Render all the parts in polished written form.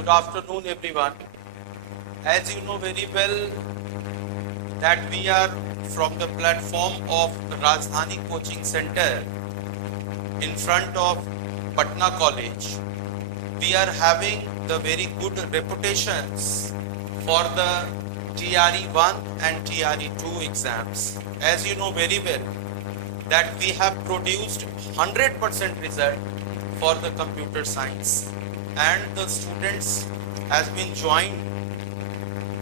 Good afternoon, everyone. As you know very well that we are from the platform of Rajdhani Coaching Center in front of Patna College. We are having the very good reputations for the TRE1 and TRE2 exams. As you know very well that we have produced 100% result for the computer science, and the students has been joined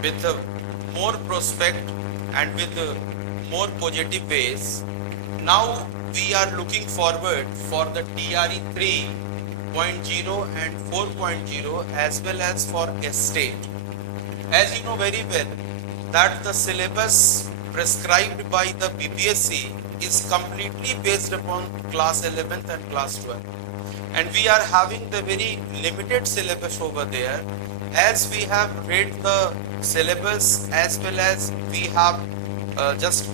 with more prospect and with more positive ways. Now we are looking forward for the TRE 3.0 and 4.0 as well as for estate. As you know very well that the syllabus prescribed by the BPSC is completely based upon class 11th and class 12, and we are having the very limited syllabus over there. As we have read the syllabus as well as we have just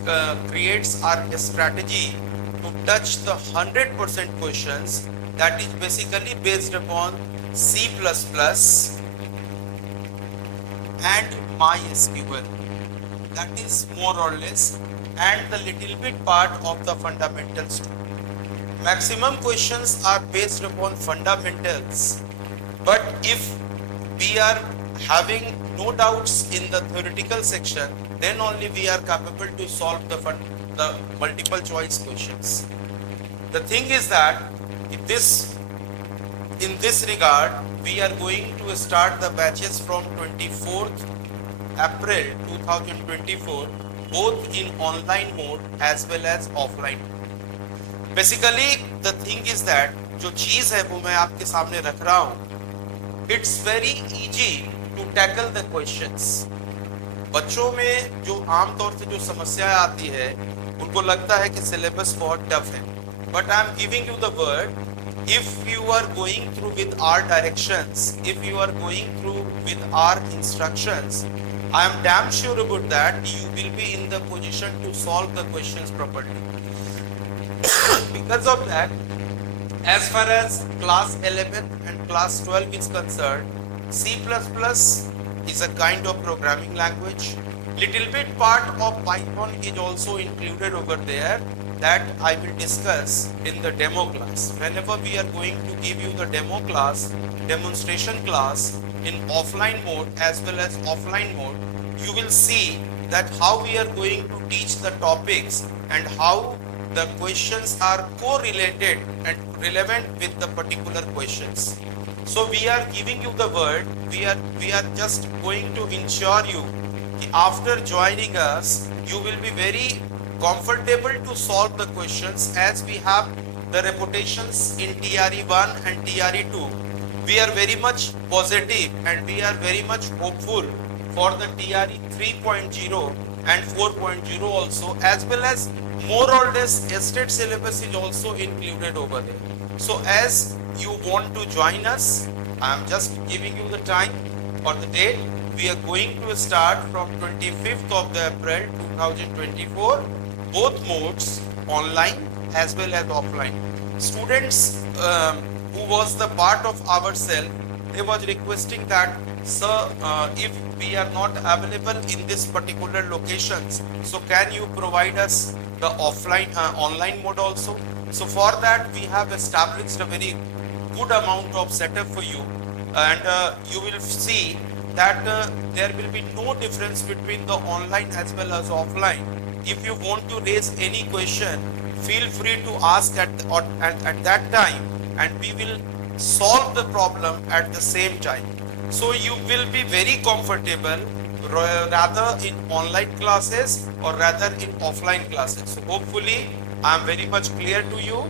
creates our strategy to touch the 100% questions, that is basically based upon C++ and MySQL, that is more or less, and the little bit part of the fundamentals too. Maximum questions are based upon fundamentals, but if we are having no doubts in the theoretical section, then only we are capable to solve the multiple choice questions. The thing is that in this regard, we are going to start the batches from 24th April 2024, both in online mode as well as offline. Basically, the thing is that जो चीज है वो मैं आपके सामने रख रहा हूँ. It's very easy to tackle the questions. बच्चों में जो आमतौर से जो समस्याएं आती है, उनको लगता है कि सिलेबस बहुत टफ है. But I am giving you the word. If you are going through with our directions, if you are going through with our instructions, I am damn sure about that you will be in the position to solve the questions properly. Because of that, as far as class 11 and class 12 is concerned, C++ is a kind of programming language. Little bit part of Python is also included over there, that I will discuss in the demo class. Whenever we are going to give you the demo class, demonstration class in offline mode as well as offline mode, you will see that how we are going to teach the topics and how the questions are correlated and relevant with the particular questions. So we are giving you the word. We are just going to ensure you that after joining us, you will be very comfortable to solve the questions, as we have the reputations in TRE1 and TRE2. We are very much positive and we are very much hopeful for the TRE 3.0 and 4.0 also, as well as more or less estate syllabus is also included over there. So as you want to join us, I am just giving you the time or the date. We are going to start from 25th of the April 2024, both modes, online as well as offline. Students who was the part of our cell, they was requesting that, sir, if we are not available in this particular locations, so can you provide us the offline online mode also? So for that we have established a very good amount of setup for you, and you will see that there will be no difference between the online as well as offline. If you want to raise any question, feel free to ask at that time, and we will solve the problem at the same time. So you will be very comfortable rather in online classes or rather in offline classes. So hopefully I am very much clear to you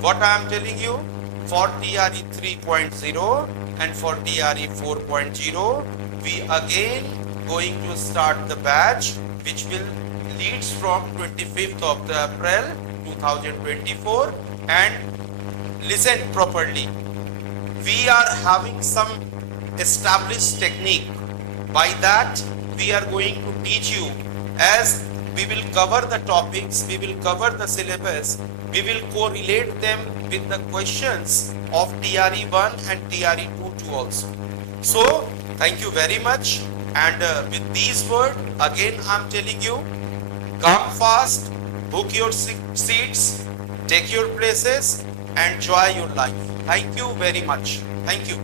what I am telling you. For TRE 3.0 and for TRE 4.0, we again going to start the batch which will leads from 25th of the April 2024. And listen properly, we are having some established technique. By that we are going to teach you, as we will cover the topics, we will cover the syllabus, we will correlate them with the questions of TRE1 and TRE2 too also. So thank you very much, and with these words again I'm telling you, come fast, book your seats, take your places, and enjoy your life. Thank you very much. Thank you.